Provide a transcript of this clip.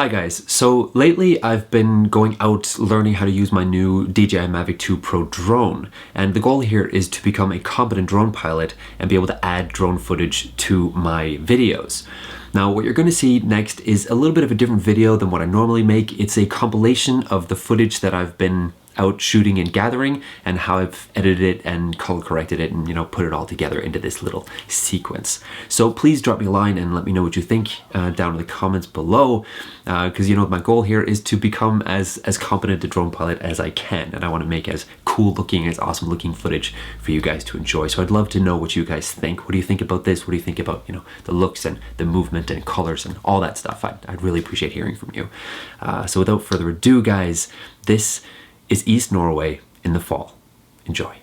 Hi guys, so lately I've been going out learning how to use my new DJI Mavic 2 Pro drone, and the goal here is to become a competent drone pilot and be able to add drone footage to my videos. Now what you're going to see next is a little bit of a different video than what I normally make. It's a compilation of the footage that I've been out shooting and gathering and how I've edited it and color corrected it and put it all together into this little sequence. So please drop me a line and let me know what you think down in the comments below, because my goal here is to become as competent a drone pilot as I can, and I want to make as cool looking, as awesome looking footage for you guys to enjoy. So I'd love to know what you guys think. What do you think about this? What do you think about the looks and the movement and colors and all that stuff? I'd really appreciate hearing from you. So without further ado, guys, this is East Norway in the fall. Enjoy.